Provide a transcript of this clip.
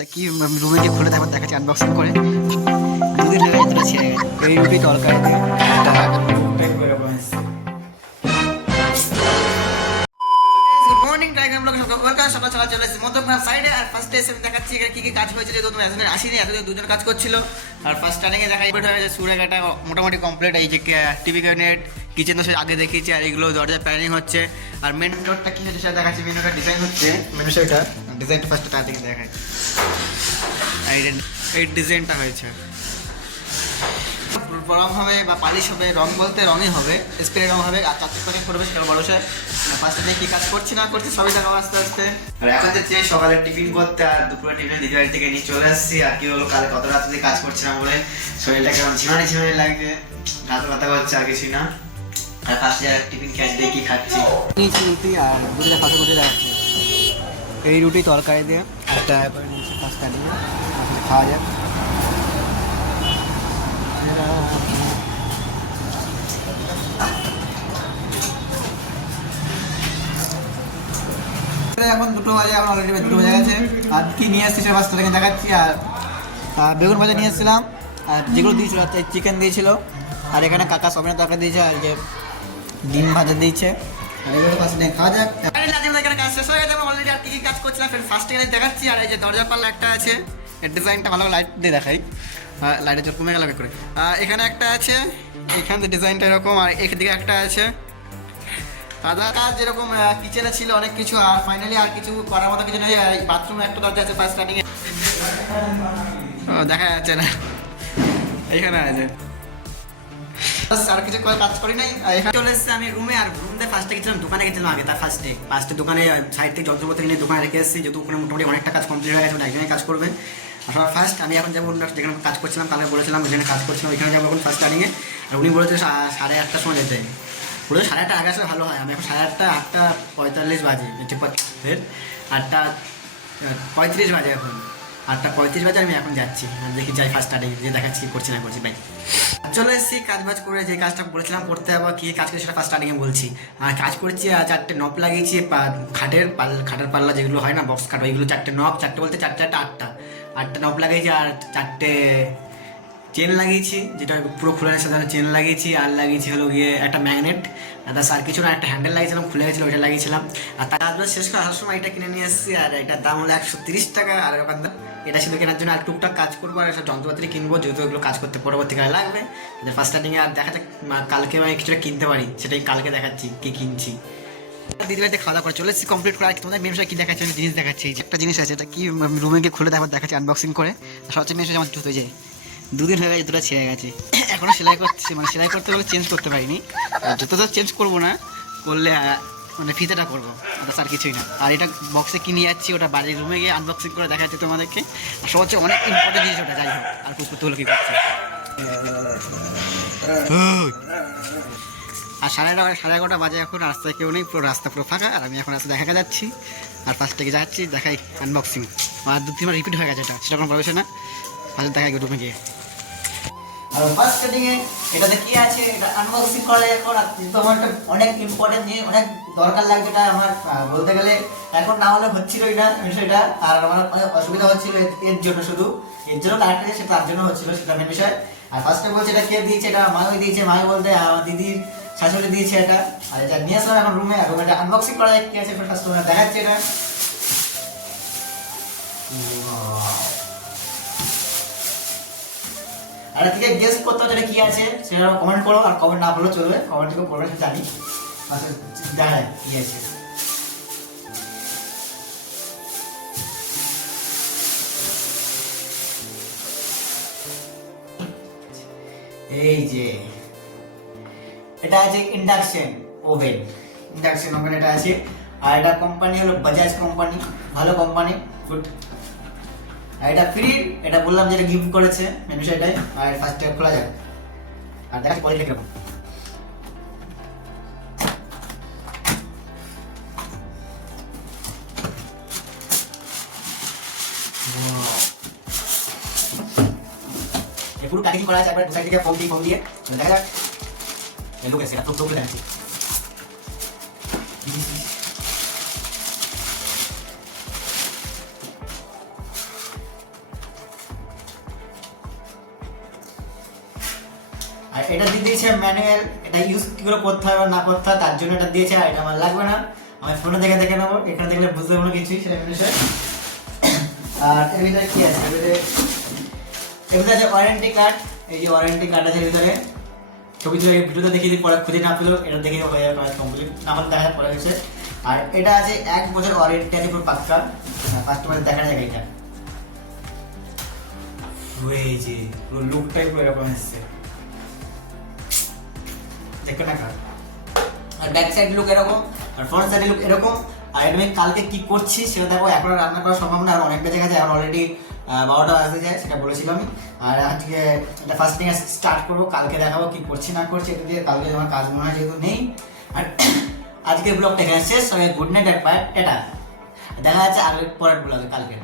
এটা কি রুমে গিয়ে খুলে তারপর দেখাচ্ছি আনবক্সিং করে। দুদিন হয়ে গেছে ছেড়ে গেছে এই রুটি তরকারি মর্নিং টাইম আমরা সকাল সকাল চলে এসেছি মধ্যগ্রাম সাইডে। আর ফার্স্টে এসে দেখাচ্ছি এখানে কি কি কাজ হয়েছিল। তো তুমি এতদিন আসিনি, এতদিন দুজন কাজ করছিল। আর ফার্স্ট স্টার্টিংয়ে দেখা হয়ে গেছে সুরাঘাটা মোটামুটি কমপ্লিট। এই যে টিভি ক্যাবিনেট কিচেন তো সে আগে দেখিয়েছি। আর এগুলো দরজা প্ল্যানিং হচ্ছে। আর মেন ডোরটা কি হচ্ছে সেটা দেখাচ্ছি। মেন ডোরটা ডিজাইন হচ্ছে। মেনু সেটা ডিজাইনটা ফার্স্ট স্টার্টিং দেখায়। এই ডিজাইনটা হয়েছে রং হবে বা পালিশ হবে। রং বলতে রঙই হবে, স্প্রে রং হবে। আর চারটে প্যাকেট করবে সেটা বড় সাহেব। ফার্স্টে দিয়ে কী কাজ করছি না করছি সবই দেখাবো আস্তে আস্তে। আর এখন যাচ্ছি সকালে টিফিন করতে। আর দুপুরে টিফিন দিদি বাড়ি থেকে নিয়ে চলে আসছি। আর কি হলো কাল কত রাত দিয়ে কাজ করছিলাম বলে শরীরটা কেমন ঝিমানি ঝিমানি লাগছে, রাত ব্যথা করছে আর কিছুই না। আর ফার্স্টে টিফিন ক্যাচ দিয়ে কি খাচ্ছি নিয়েছি রুটি আর দুটো ফাঁসে রুটি দেখাচ্ছি। এই রুটি তরকারি দিয়ে একটা পাঁচটা দিয়ে খাওয়া যায়। এখন 2টো বাজে, এখন অলরেডি 2টো বাজে গেছে। আর কি নিয়ে আসছি সেটা ফার্স্ট থেকে দেখাচ্ছি। আর বেগুন ভাজা নিয়ে এসেছিলাম। আর যেগুলো দিয়েছিল চিকেন দিয়েছিল। আর এখানে কাকা সবের তরকারি দিয়েছে। আর যে ডিম ভাজা দিয়েছে। আর এগুলো ফার্স্ট দিয়ে খাওয়া যাক। এখানে কাজ শেষ হয়ে গেছে অলরেডি। আর কি কি কাজ করছিলাম ফার্স্ট থেকে দেখাচ্ছি। আর এই যে দরজা পাল্লা একটা আছে, এর ডিজাইনটা ভালো লাইট দিয়ে দেখাই। লাইটের জন্য কমে গেল করে। এখানে একটা আছে, এখানে ডিজাইনটা এরকম। আর এদিকে একটা আছে। আদা কাজ যেরকম কিচেনে ছিল অনেক কিছু। আর ফাইনালি আর কিছু করার মতো কিছু নেই। বাথরুমে একটা দরজা আছে ফার্স্ট স্টার্টিংয়ে, দেখা যাচ্ছে না, এইখানে আছে। আর কিছু কাজ করি নাই। এখানে চলে এসেছি আমি রুমে। আর রুমে ফার্স্টে গেছিলাম দোকানে, গেছিলাম আগে। তার ফার্স্টে দোকানে সাইড থেকে যন্ত্রপাতি নিয়ে দোকানে রেখে এসেছি। যেহেতু ওখানে মোটামুটি অনেকটা কাজ কমপ্লিট হয়ে গেছে, একজনে কাজ করবে। আর ফার্স্ট আমি এখন যাবো যেখানে কাজ করছিলাম, কালকে বলেছিলাম যেখানে কাজ করছিলাম ওইখানে যাবো এখন ফার্স্ট স্টার্টিংয়ে। আর উনি বলেছে 8:30টার সময় যেতে। বলে 8:30 আগে আসলে ভালো হয়। আমি এখন 8:45 বাজে, 8:35 বাজে। এখন 8:35 বাজে। আমি এখন যাচ্ছি, দেখি যাই ফার্স্ট স্টার্টিং যে দেখাচ্ছি করছি না করছি ভাই। চলে এসেছি কাজ বাজ করে, যে কাজটা বলেছিলাম করতে যাবো। কী কাজ করছি সেটা ফার্স্ট স্টার্টিংয়ে বলছি। আর কাজ করছি, 4টে নব লাগিয়েছি। খাটের পাল্লা যেগুলো হয় না বক্স খাট, ওইগুলো 4টে নব, 4টে বলতে 8টা নব লাগিয়েছি। আর 4টে চেন লাগিয়েছি, যেটা পুরো খুলে সাধারণ চেন লাগিয়েছি। আর লাগিয়েছি হলো গিয়ে একটা ম্যাগনেট। আর কিছু না, একটা হ্যান্ডেল লাগিয়েছিলাম, খুলে গেছিলো, ওইটা লাগিয়েছিলাম। আর তার শেষ করে আসার সময় এটা কিনে নিয়ে এসেছি। আর এটার দাম হলো 130 টাকা। আর ওখান এটা শুধু কেনার জন্য আর টুকটাক কাজ করবো। আর সব যন্ত্রপাতি কিনবো, যেহেতু এগুলো কাজ করতে পরবর্তীকালে লাগবে। ফার্স্ট স্টার্টিংয়ে আর দেখা যাক কালকে আমি কিছুটা কিনতে পারি, সেটাই কালকে দেখাচ্ছি কি কিনছি। দিদিভাইতে খাওয়া করে চলে এসেছি কমপ্লিট করে। আর তোমাদের মেন কি দেখাচ্ছি, জিনিস দেখাচ্ছি। একটা জিনিস আছে, এটা কি রুমে গিয়ে খুলে তারপর দেখাচ্ছি আনবক্সিং করে। সবচেয়ে মেন আমার জুতো, যায় 2 দিন হয়ে গেছে জুতোটা ছিঁড়ে গেছে। এখনও সেলাই করছে, মানে সেলাই করতে বলে চেঞ্জ করতে পারিনি। জুতো তো চেঞ্জ করবো না, করলে মানে ফিতেটা করবো, ওটা আর কিছুই না। আর এটা বক্সে কিনে যাচ্ছি, ওটা বাড়ির রুমে গিয়ে আনবক্সিং করে দেখাচ্ছি তোমাদেরকে। আর সব হচ্ছে অনেক ইম্পর্টেন্ট জিনিস ওটা, যাই হোক। আর কুকুরগুলো কী করছে। আর 11:30 বাজে এখন, রাস্তায় কেউ নেই, পুরো রাস্তা পুরো ফাঁকা। আর আমি এখন রাস্তা দেখা যাচ্ছি। আর ফার্স্ট থেকে যাচ্ছি, দেখাই আনবক্সিং। আর 2-3বার রিপিট হয়ে গেছে, সেটা কোনো প্রবেশ না। ফার্স্ট দেখাই রুমে গিয়ে। আর ফার্স্ট স্টার্টিংয়ে এটাতে কি আছে এটা আনবক্সিং করা এখন। তোমার একটা অনেক ইম্পর্টেন্ট জিনিস, অনেক দরকার লাগছে। এটা আমার বলতে গেলে এখন না হলে হচ্ছিলই না বিষয়টা। আর আমার অনেক অসুবিধা হচ্ছিল এর জন্য, শুধু এর জন্য কারেক্ট আছে, সেটা তার জন্য হচ্ছিল, সেটা মেন বিষয়। আর ফার্স্টে বলছে এটা কে দিয়েছে, এটা মাও দিয়েছে। মাও বলতে আমার দিদির শাশুড়ি দিয়েছে এটা। আর এটা নিয়ে আসলাম এখন রুমে। আর রুমে আনবক্সিং করা যায় কি আছে ফার্স্ট তোমরা দেখাচ্ছি এটা। আর থেকে গেস করতে যেটা কি আছে সেটা কমেন্ট করো। আর কমেন্ট না করলেও চলবে, কমেন্ট থেকে করবে, জানি দেখায় কি আছে। এই যে এটা আছে ইন্ডাকশন ওভেন এটা আছে। আর এটা কোম্পানি হলো বাজাজ কোম্পানি, ভালো কোম্পানি, গুড। আর এটা ফ্রি, এটা বললাম যেটা গিফট করেছে মেনু সেটাই। আর ফার্স্টে খোলা যাক আর দেখাচ্ছি কোয়ালিটি কিরকম। পুরো প্যাকেজিং করা আছে, একবার দু সাইড থেকে ফোম দিয়ে দেখা যাক এই লোক এসে এটা তো দেখাচ্ছি। আর এটা দিয়ে দিয়েছে ম্যানুয়াল, এটা ইউজ কী করে করতে হবে না করতে হয় তার জন্য এটা দিয়েছে। আর এটা আমার লাগবে না, আমি ফোনে দেখে নেবো, এখানে দেখলে বুঝতে পারবো না কিছুই সেটা বিষয়। আর এর ভিতরে কী আছে, এর ভিতরে আছে ওয়ারেন্টি কার্ড। এই যে ওয়ারেন্টি কার্ড আছে ভিতরে, ছবি তুলে ভিডিওতে দেখিয়ে পরে খুঁজে না পেলেও এটা দেখে হয়ে যাবে কাজ কমপ্লিট, না হলে দেখা পড়ে গেছে। আর এটা আছে 1 বছর ওয়ারেন্টি আছে পুরো পাক্কা, কাস্টমারের দেখা যায় এটা হয়েছে পুরো লুকটাই পুরো এরকম এসছে, দেখো না কার। আর ব্যাক সাইড লুক এরকম, আর ফ্রন্ট সাইড লুক এরকম। আর আমি কালকে কি করছি সেটা দেখো, এখন রান্না করা সম্ভব না, আর অনেক বেজে গেছে, এখন অলরেডি 12টা বাজতে যায়, সেটা বলেছিলাম আমি। আর আজকে এটা ফার্স্ট দিন স্টার্ট করবো, কালকে দেখাবো কি করছি না করছি, এটা দিয়ে কালকে আমার কাজ মনে হয় যেহেতু নেই। আর আজকের ব্লগটা এখানে শেষ, সবাই গুড নাইট আর বাই, টাটা। দেখা যাচ্ছে আগের পরের ব্লগে কালকে।